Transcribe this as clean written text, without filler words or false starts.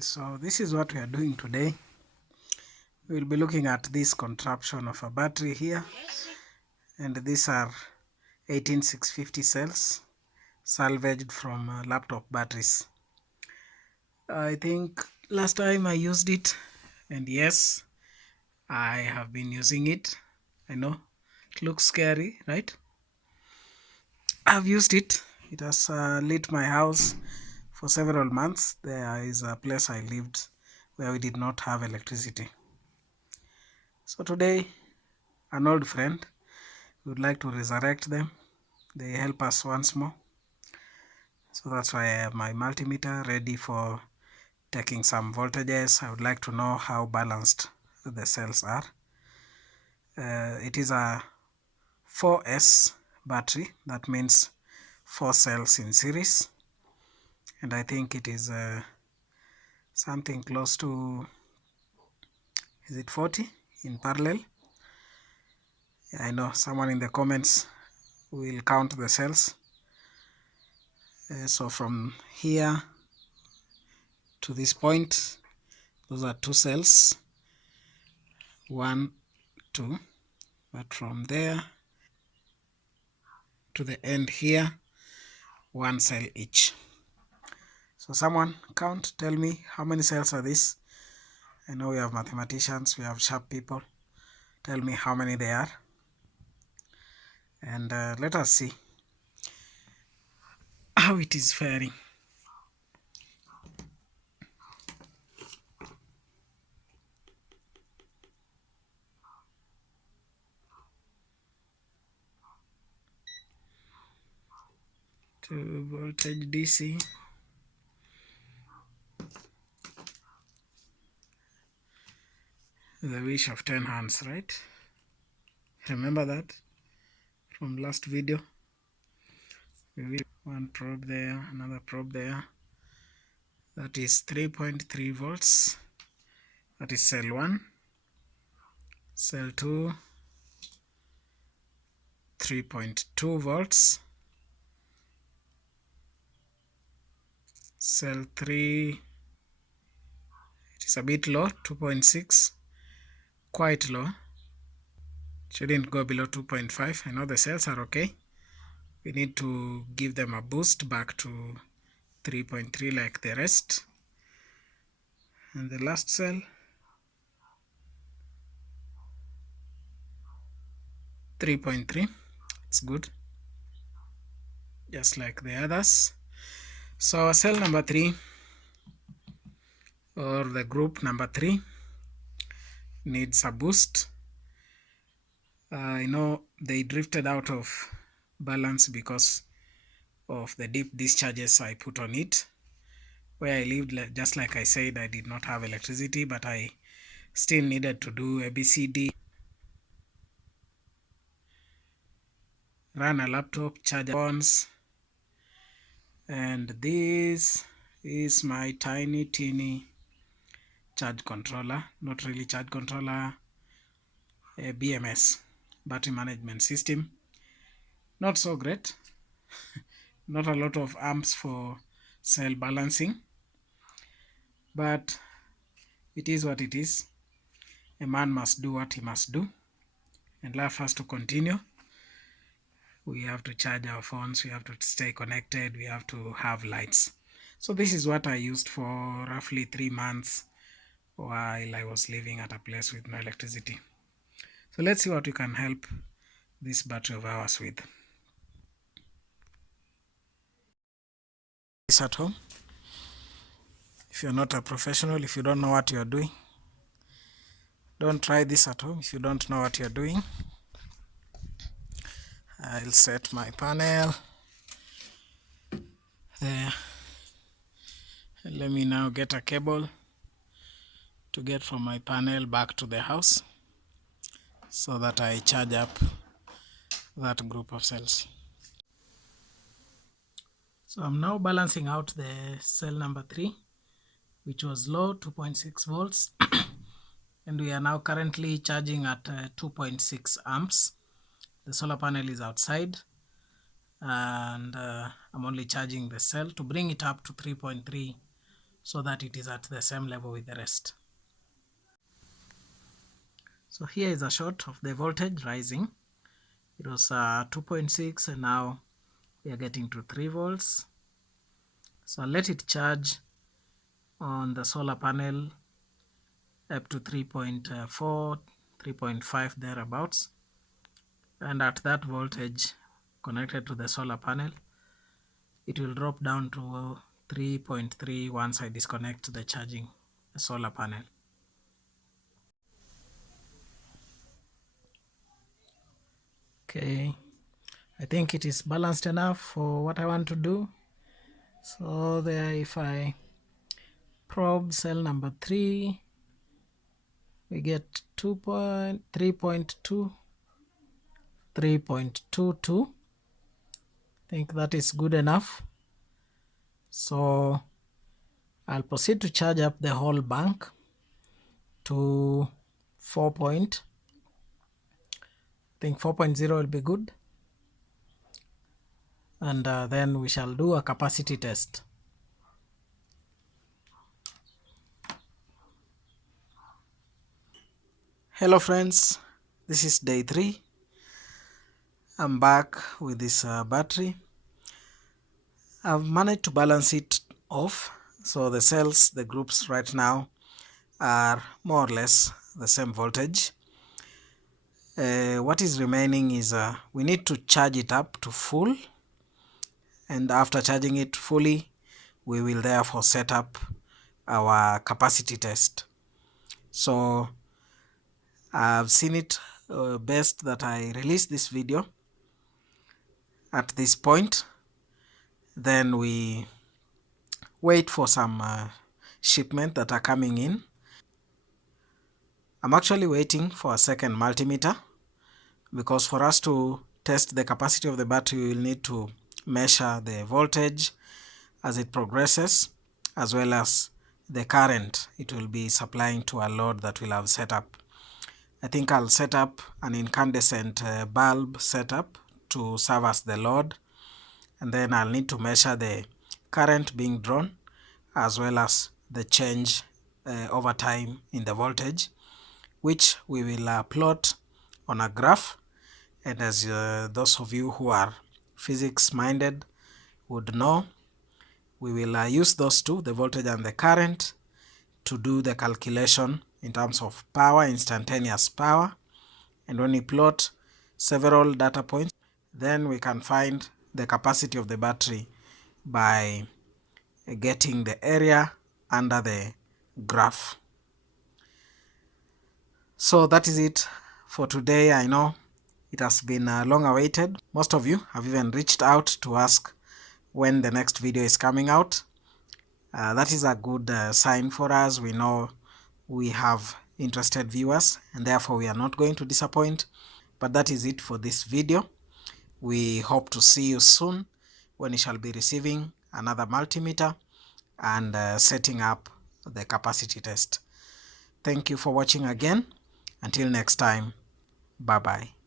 So this is what we are doing today. We will be looking at this contraption of a battery here, and these are 18650 cells salvaged from laptop batteries. I think last time I used it, and yes, I have been using it. I know it looks scary, right? I've used it. It has lit my house for several months. There is a place I lived where we did not have electricity. So today, an old friend, we would like to resurrect them. They help us once more. So that's why I have my multimeter ready for taking some voltages. I would like to know how balanced the cells are. It is a 4S battery. That means 4 cells in series. And I think it is something close to, is it 40 in parallel? Yeah, I know someone in the comments will count the cells. So from here to this point, those are 2 cells, 1, 2, but from there to the end here, 1 cell each. So someone count, tell me how many cells are these? I know we have mathematicians, we have sharp people. Tell me how many they are, and let us see how it is faring. To voltage DC. The wish of 10 hands, right? Remember that from last video? One probe there, another probe there. That is 3.3 volts. That is cell 1. Cell 2, 3.2 volts. Cell 3, it is a bit low, 2.6. Quite low. Shouldn't go below 2.5. I know the cells are okay. We need to give them a boost back to 3.3 like the rest. And the last cell, 3.3. It's good, just like the others. So cell number 3, or the group number 3, needs a boost. I know they drifted out of balance because of the deep discharges I put on it. Where I lived, just like I said, I did not have electricity, but I still needed to do ABCD, run a laptop, charge phones, and this is my tiny teeny charge controller, not really charge controller, a BMS, battery management system. Not so great, not a lot of amps for cell balancing, but it is what it is. A man must do what he must do, and life has to continue. We have to charge our phones, we have to stay connected, we have to have lights. So this is what I used for roughly 3 months while I was living at a place with no electricity. So let's see what we can help this battery of ours with. This at home. If you're not a professional, if you don't know what you're doing, don't try this at home if you don't know what you're doing. I'll set my panel there. Let me now get a cable to get from my panel back to the house so that I charge up that group of cells. So I'm now balancing out the cell number 3, which was low, 2.6 volts. And we are now currently charging at 2.6 amps. The solar panel is outside, and I'm only charging the cell to bring it up to 3.3 so that it is at the same level with the rest. So here is a shot of the voltage rising. It was 2.6 and now we are getting to 3 volts. So I'll let it charge on the solar panel up to 3.4, 3.5 thereabouts, and at that voltage connected to the solar panel it will drop down to 3.3 once I disconnect the charging solar panel. Okay, I think it is balanced enough for what I want to do. So there, if I probe cell number 3, we get 3.22. I think that is good enough. So I'll proceed to charge up the whole bank to 4.0 will be good, and then we shall do a capacity test. Hello friends, this is day 3. I'm back with this battery. I've managed to balance it off, so the cells, the groups right now are more or less the same voltage. What is remaining is we need to charge it up to full, and after charging it fully we will therefore set up our capacity test. So I've seen it best that I release this video at this point, then we wait for some shipment that are coming in. I'm actually waiting for a second multimeter, because for us to test the capacity of the battery we will need to measure the voltage as it progresses, as well as the current it will be supplying to a load that we'll have set up. I think I'll set up an incandescent bulb setup to serve as the load, and then I'll need to measure the current being drawn as well as the change over time in the voltage, which we will plot on a graph. And as those of you who are physics minded would know, we will use those two, the voltage and the current, to do the calculation in terms of power, instantaneous power. And when we plot several data points, then we can find the capacity of the battery by getting the area under the graph. So that is it for today. I know it has been long awaited. Most of you have even reached out to ask when the next video is coming out. That is a good sign for us. We know we have interested viewers, and therefore we are not going to disappoint. But that is it for this video. We hope to see you soon when you shall be receiving another multimeter and setting up the capacity test. Thank you for watching again. Until next time, bye bye.